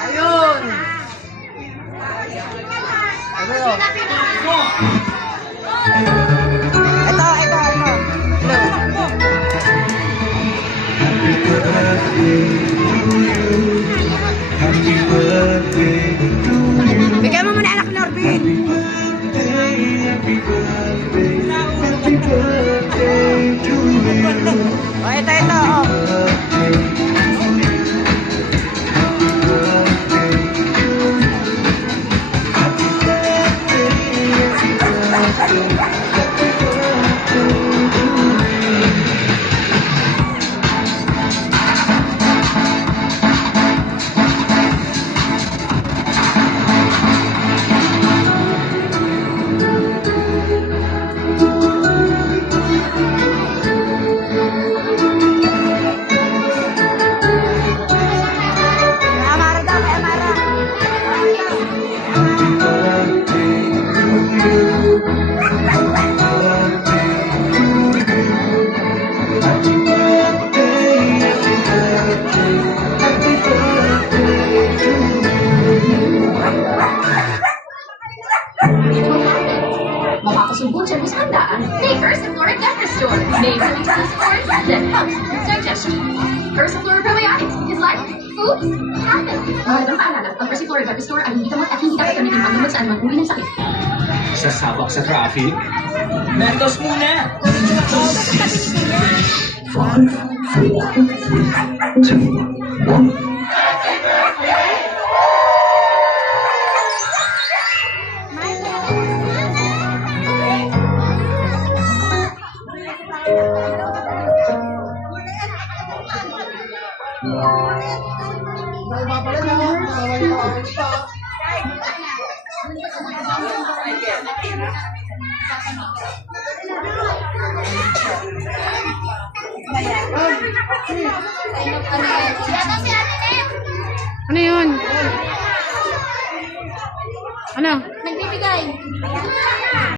Ayun! Bigyan mo muna anak ni Norbin. Oh, ito, oh. Amara daw, kay Amara. Mapapasubo siya mo sa handaan. May Ursiflora Dector Store. May exclusive stores that helps with digestion. Ursiflora Probiotics is like foods happen. Mahalagang paalala, ang Ursiflora Dector Store ay hindi gamot at hindi dapat gamitin panggamot sa anumang uri ng sakit. Sasabak sa traffic? Mentos muna! 5, 4, 3, 2, 1. Ano yun?